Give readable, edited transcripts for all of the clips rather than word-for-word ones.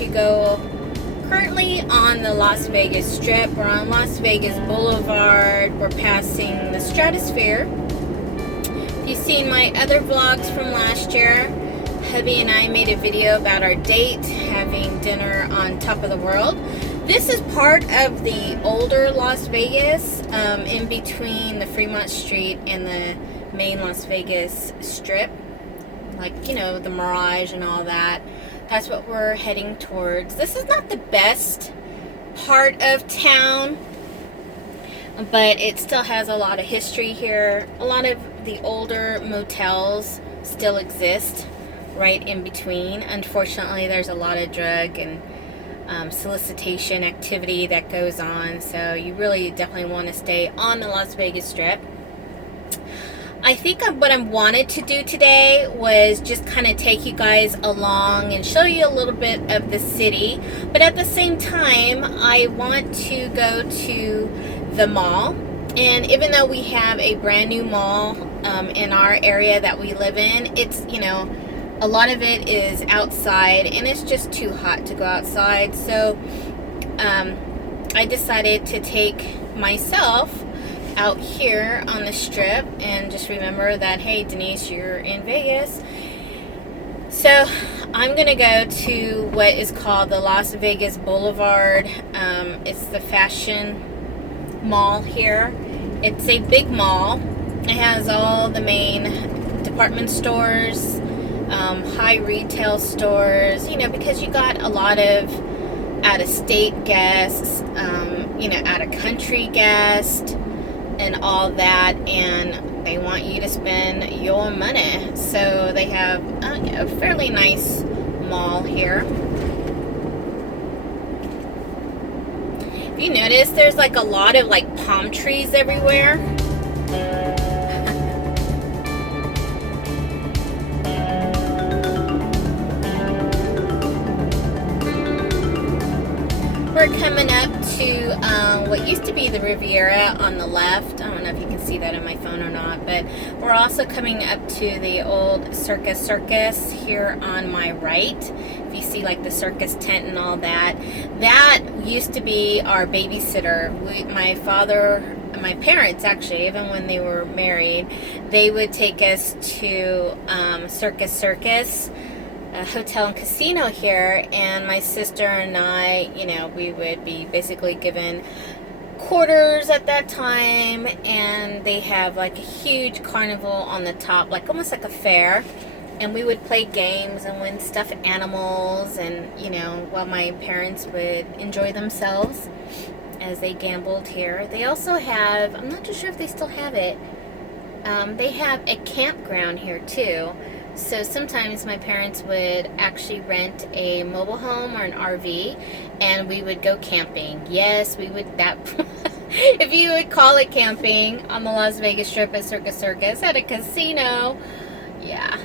to go currently on the Las Vegas Strip. We're on Las Vegas Boulevard. We're passing the Stratosphere. If you've seen my other vlogs from last year, hubby and I made a video about our date having dinner on top of the world. This is part of the older Las Vegas, in between the Fremont Street and the main Las Vegas Strip. Like, you know, the Mirage and all that. That's what we're heading towards. This is not the best part of town, but it still has a lot of history here. A lot of the older motels still exist right in between. Unfortunately, there's a lot of drug and solicitation activity that goes on, so you really definitely want to stay on the Las Vegas Strip. I think what I wanted to do today was just kind of take you guys along and show you a little bit of the city, but at the same time I want to go to the mall. And even though we have a brand new mall in our area that we live in, it's, you know, a lot of it is outside and it's just too hot to go outside. So I decided to take myself out here on the Strip and just remember that, hey Denise, you're in Vegas. So I'm gonna go to what is called the Las Vegas Boulevard. It's the fashion mall here. It's a big mall. It has all the main department stores, high retail stores, you know, because you got a lot of out-of-state guests, you know, out-of-country guests and all that, and they want you to spend your money. So they have a fairly nice mall here. If you notice, there's like a lot of like palm trees everywhere. We're coming up to what used to be the Riviera on the left. I don't know if you can see that on my phone or not, but we're also coming up to the old Circus here on my right. If you see like the circus tent and all that, that used to be our babysitter. My parents actually, even when they were married, they would take us to Circus, a hotel and casino here, and my sister and I, you know, we would be basically given quarters at that time, and they have like a huge carnival on the top, like almost like a fair, and we would play games and win stuffed animals, and you know, while my parents would enjoy themselves as they gambled here. They also have, I'm not too sure if they still have it, they have a campground here too. So sometimes my parents would actually rent a mobile home or an RV, and we would go camping. Yes, we would, that if you would call it camping on the Las Vegas Strip at Circus at a casino. Yeah.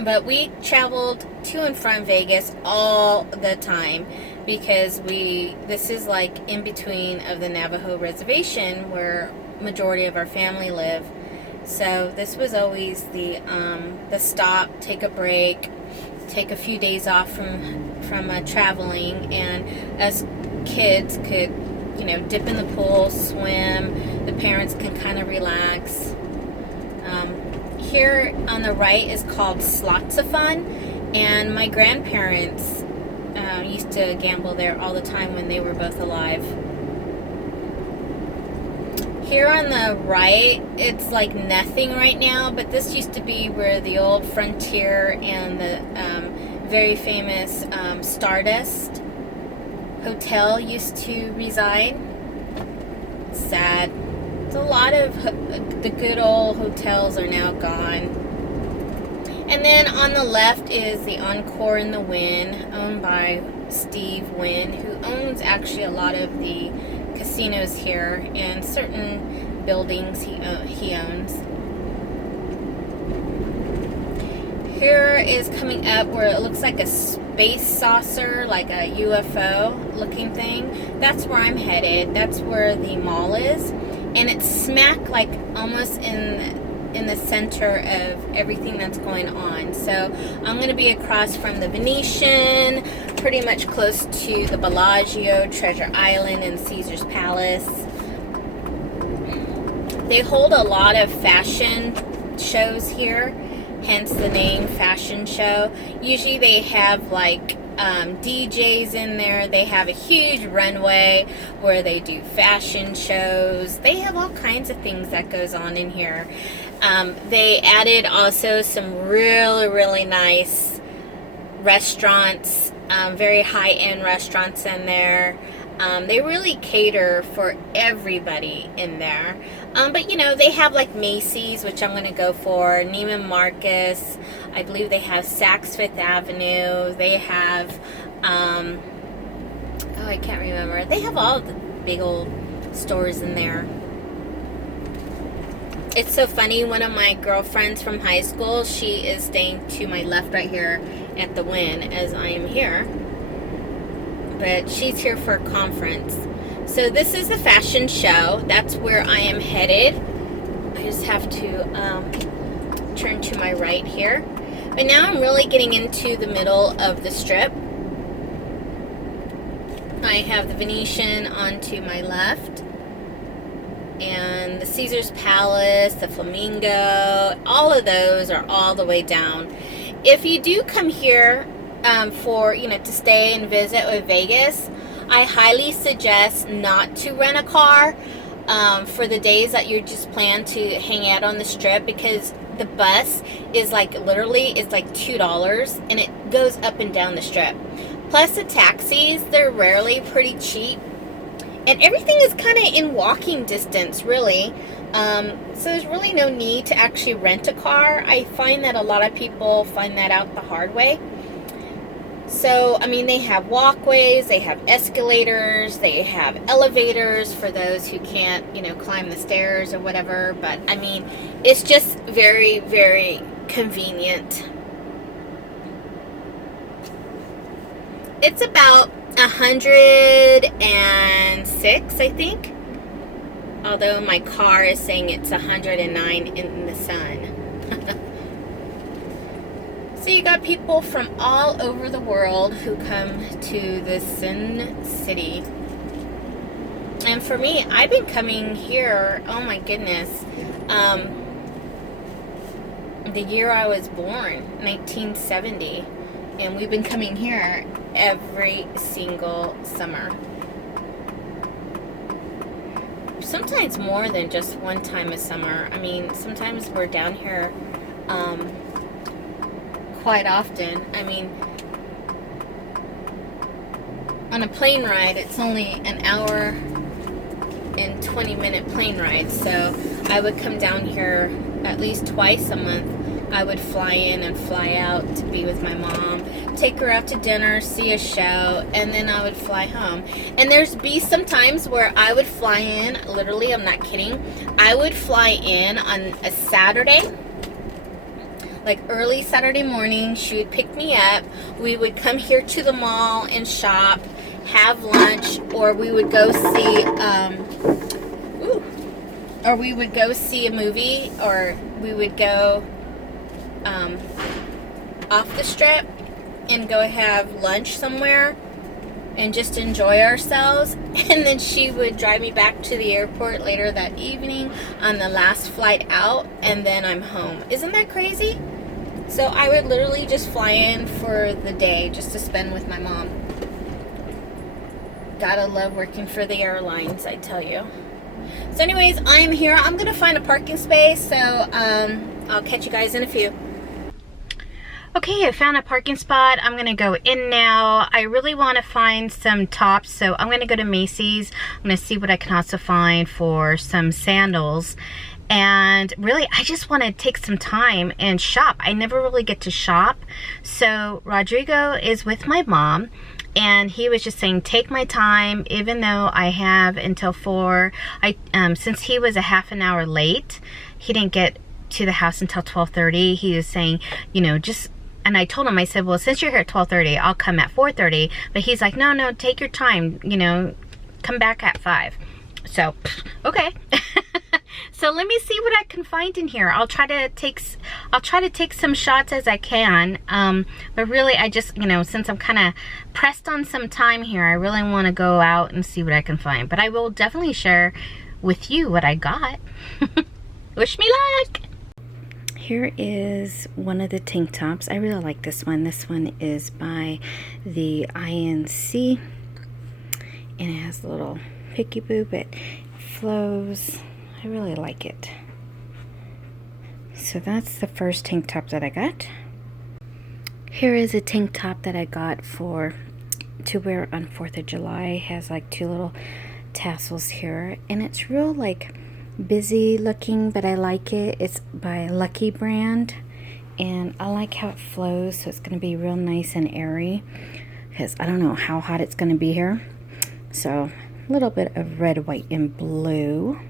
But we traveled to and from Vegas all the time because this is like in between of the Navajo reservation where majority of our family live. So this was always the stop, take a break, take a few days off from traveling, and us kids could, you know, dip in the pool, swim. The parents can kind of relax. Here on the right is called Slots of Fun, and my grandparents used to gamble there all the time when they were both alive. Here on the right, it's like nothing right now, but this used to be where the old Frontier and the very famous Stardust Hotel used to reside. Sad. A lot of the good old hotels are now gone. And then on the left is the Encore in the Wynn, owned by Steve Wynn, who owns actually a lot of the casinos here and certain buildings he owns. Here is coming up where it looks like a space saucer, like a UFO looking thing. That's where I'm headed. That's where the mall is. And it's smack like almost in in the center of everything that's going on. So I'm going to be across from the Venetian, pretty much close to the Bellagio, Treasure Island, and Caesar's Palace. They hold a lot of fashion shows here, hence the name fashion show. Usually they have like DJs in there. They have a huge runway where they do fashion shows. They have all kinds of things that goes on in here. They added also some really nice restaurants, very high-end restaurants in there. They really cater for everybody in there. But you know, they have like Macy's, which I'm going to go for, Neiman Marcus. I believe they have Saks Fifth Avenue. They have, oh, I can't remember. They have all the big old stores in there. It's so funny. One of my girlfriends from high school, she is staying to my left right here at the Wynn as I am here. But she's here for a conference. So this is the fashion show. That's where I am headed. I just have to turn to my right here. But now I'm really getting into the middle of the strip. I have the Venetian onto my left. And the Caesar's Palace, the Flamingo, all of those are all the way down. If you do come here for, you know, to stay and visit with Vegas, I highly suggest not to rent a car for the days that you just plan to hang out on the strip, because the bus is like literally it's like $2 and it goes up and down the strip. Plus the taxis, they're rarely pretty cheap, and everything is kind of in walking distance really. So there's really no need to actually rent a car. I find that a lot of people find that out the hard way. So, I mean, they have walkways, they have escalators, they have elevators for those who can't, you know, climb the stairs or whatever. But, I mean, it's just very convenient. It's about 106, I think. Although my car is saying it's 109 in the sun. So you got people from all over the world who come to the Sin City. And for me, I've been coming here, oh my goodness, the year I was born, 1970. And we've been coming here every single summer. Sometimes more than just one time a summer. I mean, sometimes we're down here quite often. I mean, on a plane ride, it's only an hour and 20-minute plane ride. So I would come down here at least twice a month. I would fly in and fly out to be with my mom, take her out to dinner, see a show, and then I would fly home. And there's be some times where I would fly in, literally, I'm not kidding, I would fly in on a Saturday, like early Saturday morning. She would pick me up. We would come here to the mall and shop, have lunch, or we would go see, a movie, or we would go off the strip and go have lunch somewhere and just enjoy ourselves. And then she would drive me back to the airport later that evening on the last flight out, and then I'm home. Isn't that crazy? So I would literally just fly in for the day just to spend with my mom. Gotta love working for the airlines, I tell you. So anyways, I'm here. I'm gonna find a parking space, so I'll catch you guys in a few. Okay, I found a parking spot. I'm gonna go in now. I really want to find some tops, so I'm gonna go to Macy's. I'm gonna see what I can also find for some sandals. And really, I just want to take some time and shop. I never really get to shop. So Rodrigo is with my mom, and he was just saying, take my time, even though I have until 4. Since he was a half an hour late, he didn't get to the house until 12:30. He was saying, you know, just, and I told him, I said, well, since you're here at 12:30, I'll come at 4:30. But he's like, no, take your time, you know, come back at 5. So, okay. So let me see what I can find in here. I'll try to take some shots as I can. But really, I just, you know, since I'm kind of pressed on some time here, I really want to go out and see what I can find. But I will definitely share with you what I got. Wish me luck. Here is one of the tank tops. I really like this one. This one is by the INC, and it has a little picky boo, but it flows. I really like it. So that's the first tank top that I got. Here is a tank top that I got to wear on 4th of July. It has like 2 little tassels here, and it's real like busy looking, but I like it. It's by Lucky brand, and I like how it flows, so it's going to be real nice and airy, because I don't know how hot it's going to be here. So a little bit of red, white, and blue.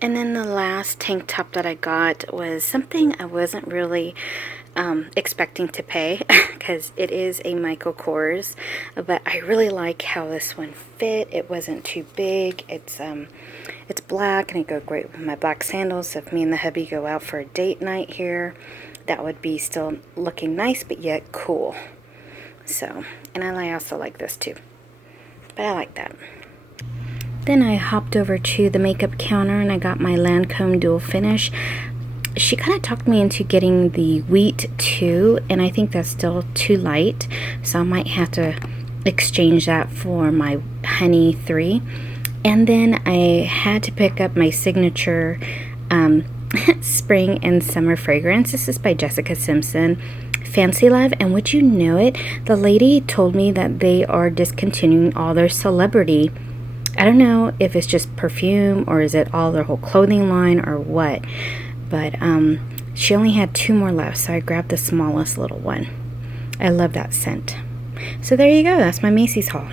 And then the last tank top that I got was something I wasn't really expecting to pay, because it is a Michael Kors, but I really like how this one fit. It wasn't too big. It's black, and it go great with my black sandals. So if me and the hubby go out for a date night here, that would be still looking nice, but yet cool. So, and I also like this too, but I like that. Then I hopped over to the makeup counter and I got my Lancome Dual Finish. She kind of talked me into getting the Wheat 2, and I think that's still too light, so I might have to exchange that for my Honey 3. And then I had to pick up my signature spring and summer fragrance. This is by Jessica Simpson, Fancy Love, and would you know it, the lady told me that they are discontinuing all their celebrity. I don't know if it's just perfume or is it all their whole clothing line or what, but she only had 2 more left, so I grabbed the smallest little one. I love that scent. So there you go, that's my Macy's haul.